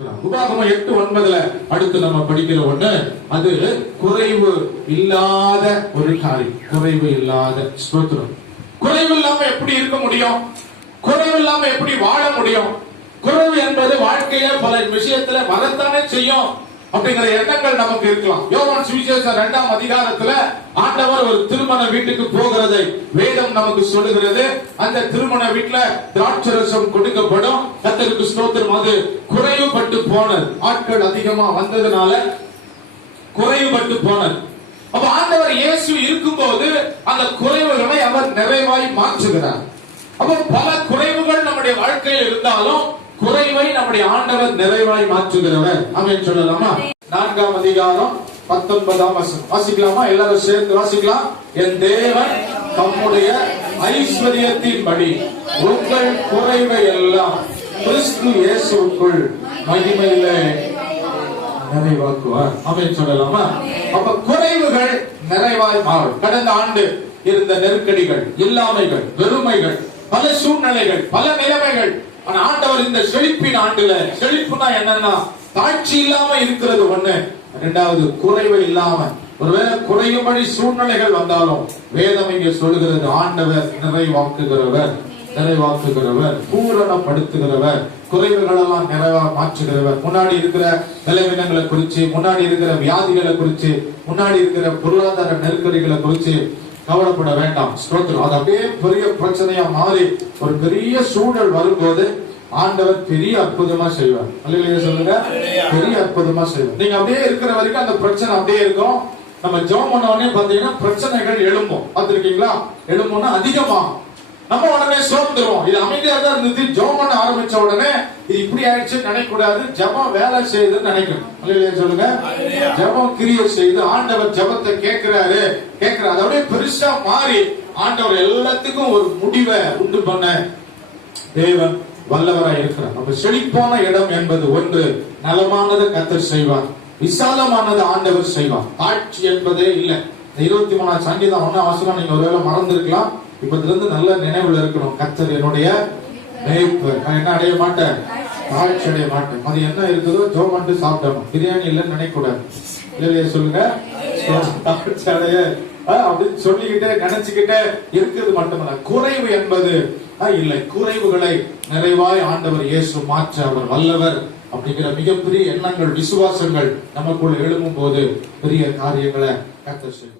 உபாகமம் எட்டு ஒன்பதுல அடுத்து நம்ம படிக்கிற ஒண்ணு அது குறைவு இல்லாத ஒரு காரியம். குறைவு இல்லாத ஸ்தோத்திரம். குறைவு இல்லாம எப்படி இருக்க முடியும்? குறைவு இல்லாம எப்படி வாழ முடியும்? குறைவு என்பது வாழ்க்கையில பல விஷயத்துல வரத்தானே செய்யும். அப்படிங்கிற எண்ணங்கள் நமக்கு இருக்கலாம். யோவான் சுவிசேஷம் இரண்டாம் அதிகாரத்துல ஆண்டவர் ஒரு திருமண வீட்டுக்கு போகிறதை வேதம் நமக்கு சொல்லுகிறது. அந்த திருமண வீட்டுல திராட்சரசம் கொடுக்கப்படும். கத்தருக்கு ஸ்தோத்திரம். அது குறைவுபட்டு போனது. ஆட்கள் அதிகமா வந்ததுனால குறைவுபட்டு போனது. அப்ப ஆண்டவர் இயேசு இருக்கும்போது அந்த குறைவுகளை அவர் நிறைவாய் மாற்றுகிறார். அப்போ பல குறைவுகள் நம்முடைய வாழ்க்கையில் இருந்தாலும் குறைவை நம்முடைய ஆண்டவர் நிறைவாய் மாற்றுகிறவர். அவன் சொல்லலாமா? நான்காம் அதிகாரம் பத்தொன்பதாம் வசனம். வாசிக்கலாமா? எல்லாரும் சேர்ந்து வாசிக்கலாம். என் தேவன் தம்முடைய ஐஸ்வர்யத்தின்படி உங்கள் குறைவை எல்லாம் கிறிஸ்து இயேசுக்குள் மகிமையில நிறைவாக்குவார். அப்படின்னு சொல்லலாமா? அப்ப குறைவுகள் நிறைவாய் மாறும். கடந்த ஆண்டு இருந்த நெருக்கடிகள் இல்லாமைகள் வெறுமைகள் பல சூழ்நிலைகள் பல நிலைமைகள் ஆனா ஆண்டவர் இந்த செழிப்பின் ஆண்டுல செழிப்புனா என்னன்னா தாட்சி இல்லாம இருக்கிறது ஒண்ணு. இரண்டாவது குறைவு இல்லாம. ஒருவேளை குறையும்படி சூழ்நிலைகள் வந்தாலும் வேதம் இங்க சொல்லுகிறது ஆண்டவர் நிறைவாக்குகிறவர் நிறைவாக்குகிறவர் பூரணப்படுத்துகிறவர் குறைவுகளெல்லாம் நிறைவா மாற்றுகிறவர். முன்னாடி இருக்கிற விளைவினங்களை குறிச்சு முன்னாடி இருக்கிற வியாதிகளை குறிச்சு முன்னாடி இருக்கிற பொருளாதார நெருக்கடிகளை குறிச்சு கவலைப்பட வேண்டாம். ஸ்தோத்திரம். அது அப்படியே பெரிய பிரச்சனையா மாறி ஒரு பெரிய சூழல் வரும்போது ஆண்டவர் பெரிய அற்புதமா செய்வார். அல்லையா சொல்லுங்க. பெரிய அற்புதமா செய்வார். நீங்க அப்படியே இருக்கிற வரைக்கும் அந்த பிரச்சனை அப்படியே இருக்கும். நம்ம ஜெபம் பண்ண உடனே பாத்தீங்கன்னா பிரச்சனைகள் எழும்பும். பார்த்திருக்கீங்களா? எழும்பும்னா அதிகமாகும். நம்ம உடனே சோர்ந்துருவோம். இது அமைதியா தான் இருந்தது. ஜெபம் பண்ண ஆரம்பிச்ச உடனே இது இப்படி ஆயிடுச்சுன்னு நினைக்க கூடாது ஜெபம் வேலை செய்யுதுன்னு நினைக்கணும். சொல்லுங்க. ஜெபம் கிரியை செய்து ஆண்டவர் ஜெபத்தை கேட்கிறாரு. கேட்கிறாரு அது அப்படியே பெருசா மாறி ஆண்டவர் எல்லாத்துக்கும் ஒரு முடிவை உண்டு பண்ண தேவன் வல்லவராய் இருக்கிறார். நம்ம செழிப்பான இடம் என்பது ஒன்று. நலமானது கத்தர் செய்வார். விசாலமானது ஆண்டவர் செய்வார். ஆட்சி என்பதே இல்லை. இருபத்தி மூணாம் சங்கீதம் ஒன்னா அவசரம் நீங்க ஒருவேளை மறந்துருக்கலாம். இப்பத்துல இருந்து நல்ல நினைவுல இருக்கணும். கத்தர் என்னுடைய மேய்ப்பு நான் என்ன அடைய மாட்டேன்? தாழ்ச்சி அடைய மாட்டேன். அது என்ன இருக்குதோ ஜோ பண்ணிட்டு சாப்பிடணும். பிரியாணி இல்லைன்னு நினைக்கூடாது இல்லையா சொல்லுங்க? அப்படின்னு சொல்லிக்கிட்டே நினைச்சுக்கிட்டே இருக்கிறது மட்டுமல்ல. குறைவு என்பது ஆஹ், இல்லை. குறைவுகளை நிறைவாய் ஆண்டவர் இயேசு மாற்ற அவர் வல்லவர் அப்படிங்கிற மிகப்பெரிய எண்ணங்கள் விசுவாசங்கள் நமக்குள் எழும்பும் போது பெரிய காரியங்களை கத்த செய்யும்